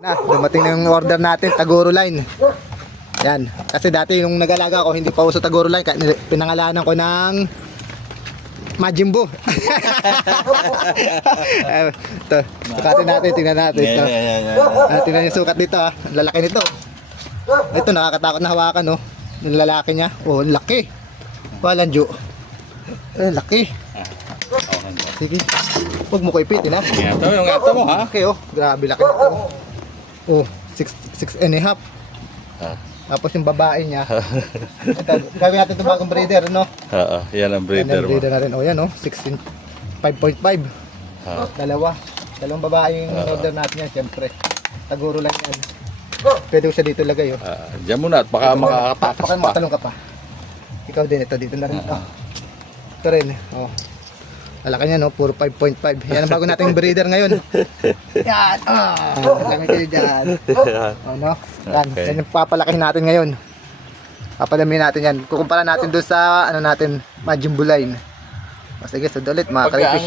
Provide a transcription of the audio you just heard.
Na, dumating na yung order natin, Tagoro line. Yan. Kasi dati yung nag-alaga ko, hindi pa uso Tagoro line. Pinangalanan ko ng Majimbo. Ito, sukatin natin, tingnan natin. Ito. Tingnan yung sukat dito ha. Ang lalaki nito. Ito, nakakatakot na hawakan, no? Yung lalaki niya. Oh, ang laki. Walang jo. Laki. Sige. Huwag mo ko ipitin ha. Ito yung gato mo ha. Okay, oh. Grabe laki nito. Oh, 6 and a half. Tapos yung babae niya. Ito, gawin natin itong bagong breeder, no? Oo, yan ang breeder mo. Breeder na rin. Oh, yan, oh. 5.5. Dalawang babae yung order natin yan, siyempre. Taguro lang yan. Pwede ko siya dito lagay, oh. Diyan muna at baka makakatakas Baka pa. makatalong ka pa. Ikaw din, ito dito na rin. Oh. Ito rin, oh. Lalaki niya, no? Puro 5.5. Yan ang bago nating breeder ngayon. Yan! Laki kayo dyan. Oh, no? Yan. Okay. Yan yung papalakihin natin ngayon. Papalamin natin yan. Kukumpara natin doon sa, ano natin, Majimbo line. O sige, so ulit mga Pagka kalipi.